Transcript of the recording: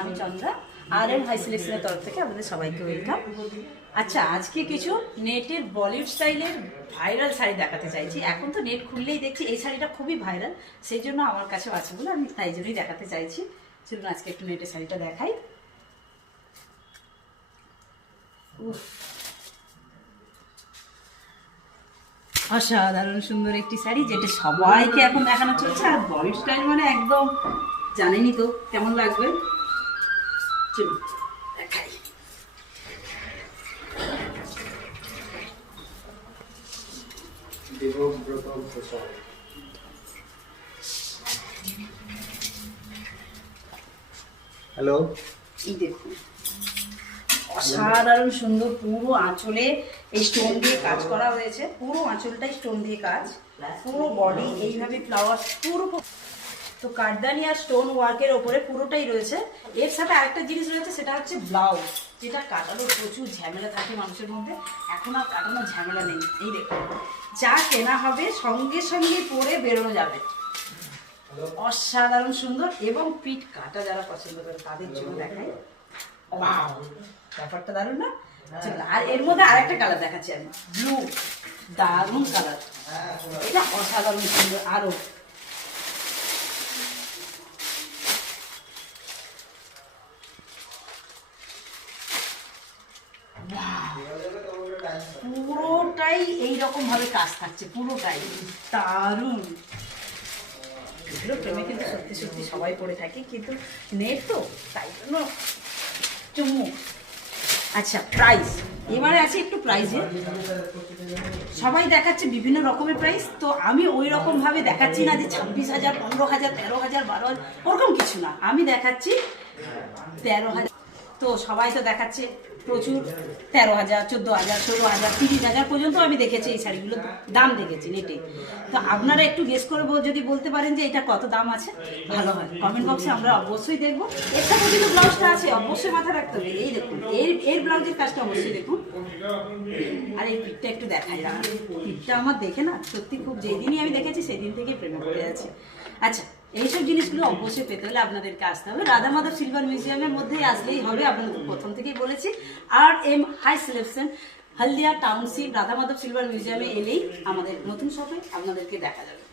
আমি Chandra RM high সিলেকশনের তরফ থেকে আপনাদের সবাইকে ওয়েলকাম। আচ্ছা, আজকে কিছু নেটের বলিউড স্টাইলের ভাইরাল শাড়ি দেখাতে চাইছি। এখন তো নেট খুললেই দেখছি এই শাড়িটা খুবই ভাইরাল, সেই জন্য আমার কাছে আছে বলে আমি তাই জন্যই দেখাতে চাইছি। চলুন আজকে একটু নেটের শাড়িটা দেখাই। অসাধারণ সুন্দর একটি শাড়ি, যেটা সবাইকে এখন দেখানো চলছে। আর বলিউড স্টাইল মানে একদম জানেনই তো কেমন লাগবে। চলুন দেখাই। হ্যালো, এই দেখুন অসাধারণ সুন্দর, পুরো আঁচলে এই স্টোন দিয়ে কাজ করা হয়েছে। পুরো আঁচলটাই স্টোন দিয়ে কাজ, পুরো বডি এইভাবে ফ্লাওয়ার, পুরো তো কাঠদানি আর স্টোন ওয়ার্কের ওপরে পুরোটাই রয়েছে। এর সাথে আরেকটা জিনিস রয়েছে, সেটা হচ্ছে ব্লাউজ, যেটা কাটানোর প্রচুর ঝামেলা থাকে মানুষের মধ্যে। এখন আর কাটানোর ঝামেলা নেই। এই দেখুন, যা কেনা হবে সঙ্গে সঙ্গে পরে বেরোনো যাবে। অসাধারণ সুন্দর, এবং পিঠ কাটা যারা পছন্দ করে তাদের জন্য দেখাই। ওয়াও, ব্যাপারটা দারুণ না? আর এর মধ্যে আরেকটা কালার দেখাচ্ছি আমি, ব্লু, দারুণ কালার, এটা অসাধারণ সুন্দর। আরো পুরোটাই এইরকম ভাবে কাজ থাকছে, পুরোটাই দারুণ। এগুলো প্রেমে কিন্তু সত্যি সত্যি সবাই পড়ে থাকে, কিন্তু নেট তো তাই জন্য চুমু। আচ্ছা, প্রাইস এবারে আছে একটু প্রাইসে। সবাই দেখাচ্ছে বিভিন্ন রকমের প্রাইস, তো আমি ওই রকম ভাবে দেখাচ্ছি না যে 26,000, 15,000, 13,000, 12,000, ওরকম কিছু না। আমি দেখাচ্ছি 13,000। তো সবাই তো দেখাচ্ছে প্রচুর 13,000, 14,000, 16,000, 30,000 পর্যন্ত আমি দেখেছি এই শাড়িগুলো দাম দেখেছি নেটে। তো আপনারা একটু গেস করে যদি বলতে পারেন যে এটা কত দাম আছে, ভালো হয়। কমেন্ট বক্সে আমরা অবশ্যই দেখবো। এর সাথে কিন্তু ব্লাউজটা আছে, অবশ্যই মাথায় রাখতে হবে। এই দেখুন, এর ব্লাউজের কাজটা অবশ্যই দেখুন। আর এই পিঠটা একটু দেখাই, পিঠটা আমার দেখে না সত্যি খুব, যেদিনই আমি দেখেছি সেদিন থেকে প্রেমে পড়ে আছে। আচ্ছা, এইসব জিনিসগুলো অবশ্যই পেতে হলে আপনাদেরকে আসতে হবে রাধা মাধব সিলভার মিউজিয়ামের মধ্যেই আসলেই হবে। আপনাদের প্রথম থেকেই বলেছি, RM হাই সিলেকশন, হলদিয়া টাউনশিপ, রাধা মাধব সিলভার মিউজিয়ামে এলেই আমাদের নতুন শপে আপনাদেরকে দেখা যাবে।